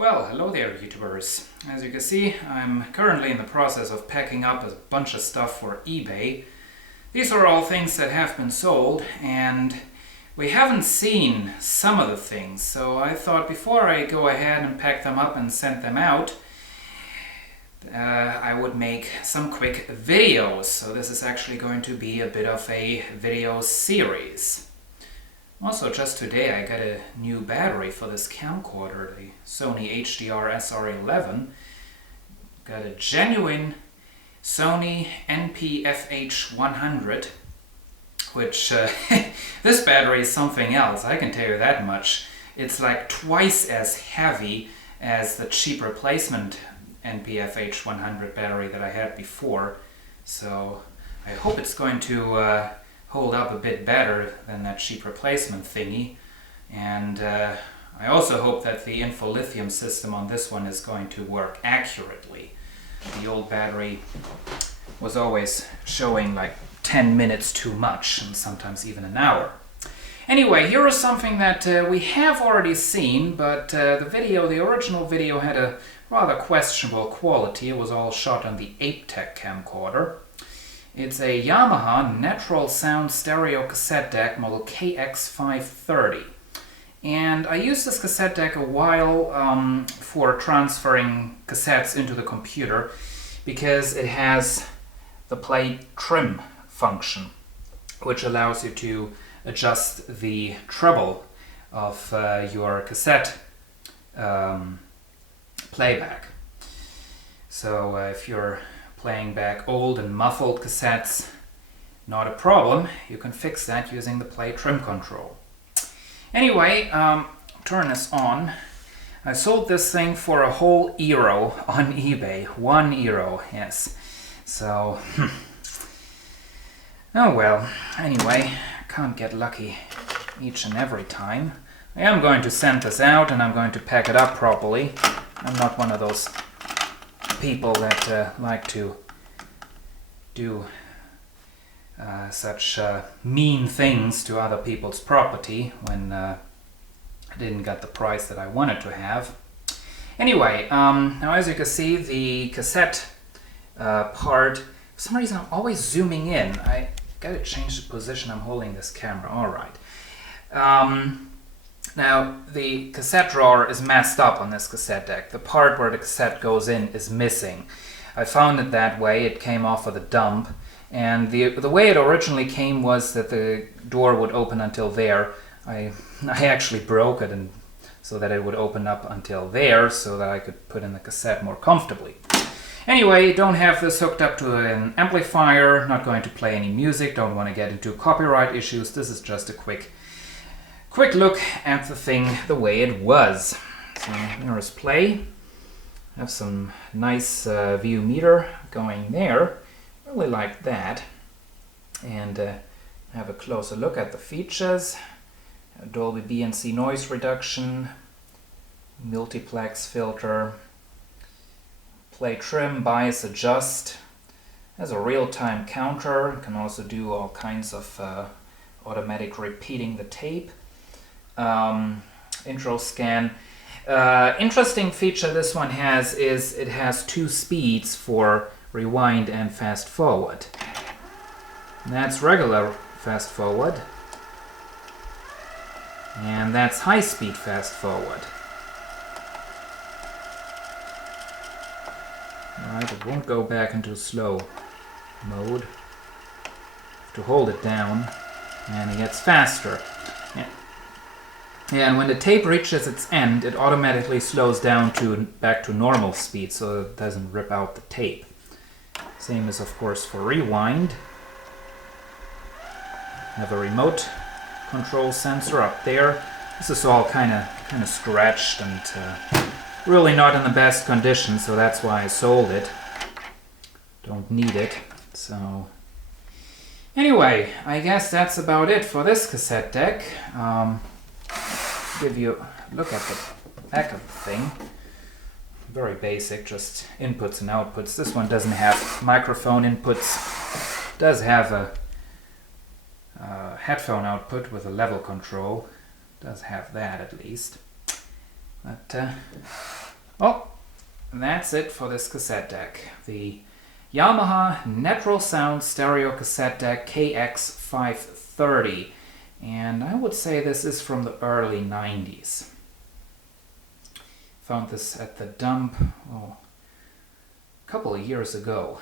Well, hello there YouTubers. As you can see, I'm currently in the process of packing up a bunch of stuff for eBay. These are all things that have been sold, and we haven't seen some of the things, so I thought before I go ahead and pack them up and send them out, I would make some quick videos. So this is actually going to be a bit of a video series. Also, just today I got a new battery for this camcorder, the Sony HDR SR11. Got a genuine Sony NP-FH100, which this battery is something else, I can tell you that much. It's like twice as heavy as the cheap replacement NP-FH100 battery that I had before. So I hope it's going to hold up a bit better than that cheap replacement thingy, and I also hope that the info-lithium system on this one is going to work accurately. The old battery was always showing like 10 minutes too much, and sometimes even an hour. Anyway, here is something that we have already seen, but the original video had a rather questionable quality. It was all shot on the ApeTech camcorder. It's a Yamaha natural sound stereo cassette deck model KX-530. And I used this cassette deck a while for transferring cassettes into the computer because it has the play trim function, which allows you to adjust the treble of your cassette playback. So if you're playing back old and muffled cassettes, not a problem. You can fix that using the play trim control. Anyway, turn this on. I sold this thing for a whole euro on eBay. €1, yes. So, oh well. Anyway, can't get lucky each and every time. I am going to send this out and I'm going to pack it up properly. I'm not one of those people that like to do such mean things to other people's property when I didn't get the price that I wanted to have. Anyway, now as you can see, the cassette part, for some reason I'm always zooming in. I gotta change the position I'm holding this camera. Alright. Now, the cassette drawer is messed up on this cassette deck. The part where the cassette goes in is missing. I found it that way. It came off of the dump. And the way it originally came was that the door would open until there. I actually broke it and so that it would open up until there so that I could put in the cassette more comfortably. Anyway, don't have this hooked up to an amplifier, not going to play any music, don't want to get into copyright issues. This is just a quick look at the thing the way it was. So here is play. Have some nice view meter going there. Really like that. And have a closer look at the features. Dolby BNC noise reduction, multiplex filter, play trim, bias adjust. Has a real-time counter. Can also do all kinds of automatic repeating the tape. Intro scan. Interesting feature this one has is it has 2 speeds for rewind and fast forward. And that's regular fast forward. And that's high speed fast forward. Alright, it won't go back into slow mode. Have to hold it down and it gets faster. And when the tape reaches its end, it automatically slows down back to normal speed so it doesn't rip out the tape. Same as, of course, for rewind. Have a remote control sensor up there. This is all kind of scratched and really not in the best condition, so that's why I sold it. Don't need it. So anyway, I guess that's about it for this cassette deck. Give you a look at the back of the thing. Very basic, just inputs and outputs. This one doesn't have microphone inputs. It does have a headphone output with a level control. It does have that at least. But Oh, that's it for this cassette deck. The Yamaha Natural Sound Stereo Cassette Deck KX-530. And I would say this is from the early 90s. Found this at the dump a couple of years ago.